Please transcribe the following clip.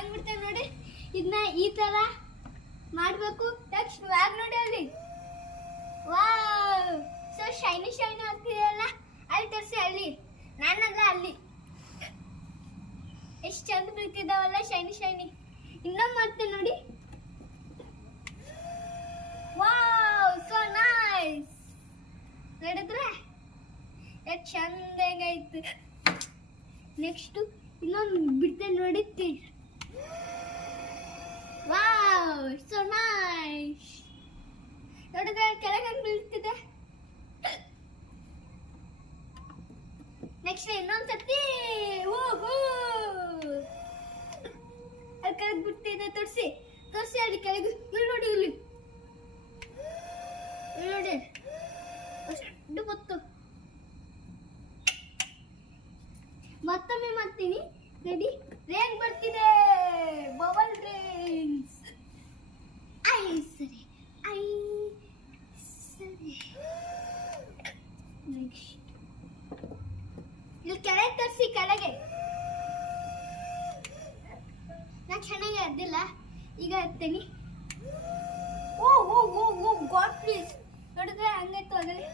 ಹೆಂಗ್ ಬಿಡ್ತೇವೆ ನೋಡಿ. ಇದನ್ನ ಈ ತರ ಮಾಡಬೇಕು. ನೆಕ್ಸ್ಟ್ ಮ್ಯಾಗ್ ನೋಡಿ ಅಲ್ಲಿ. ವಾವ್, ಸೊ ಶೈನಿ ಶೈನಿ ಆಗ್ತಿದೆಯಲ್ಲ, ಅಲ್ಲಿ ತರಿಸಿ. ಅಲ್ಲಿ ನಾನಂದ್ರೆ ಅಲ್ಲಿ ಎಷ್ಟು ಚಂದ ಬೀಳ್ತಿದ್ದಾವಲ್ಲ ಶೈನಿ ಶೈನಿ. ಇನ್ನೊಂದು ಮಾಡ್ತೇನೆ ನೋಡಿ. Wow, so nice. ನೋಡಿದ್ರೆ ಎಷ್ಟು ಚಂದ ಹೆಂಗಾಯ್ತು. ನೆಕ್ಸ್ಟ್ ಇನ್ನೊಂದು ಬಿಡ್ತೇನೆ ನೋಡಿ. Wow, so nice. ನೋಡಿದ್ರೆ ಕೆಳಗೆ ಬೀಳ್ತಿದೆ. ನೆಕ್ಸ್ಟ್ ಇನ್ನೊಂದು ಸರ್ತಿ ಅಲ್ಲಿ ಕೆಳಗೆ ಬಿಡ್ತಿದೆ. ತೋರಿಸಿ ತೋರಿಸಿ ಅಲ್ಲಿ ಕೆಳಗೆ. ಇಲ್ಲಿ ನೋಡಿ, ಇಲ್ಲಿ ನೋಡಿ ಅಷ್ಟು ಗೊತ್ತು. ಮತ್ತೊಮ್ಮೆ ಮಾಡ್ತೀನಿ ನೋಡಿ. ರೇನ್ ಬರ್ತಿದೆ, ಬಬಲ್ ರೇನ್ಸ್. ಐ ಸರಿ, ಐ ಸರಿ. ನೆಕ್ಸ್ಟ್ ಇಲ್ಲಿ ಕೆಳಗೆ ತರಿಸಿ, ಕೆಳಗೆ. ನಾ ಚೆನ್ನಾಗಿ ಅದ್ದಿಲ್ಲ, ಈಗ ಹತ್ತೀನಿ. ಓ ಓ ಓ ಓ ಗಾಡ್ ಪ್ಲೀಸ್. ನೋಡಿದ್ರೆ ಹಂಗಾಯ್ತು. ಆಗಲಿ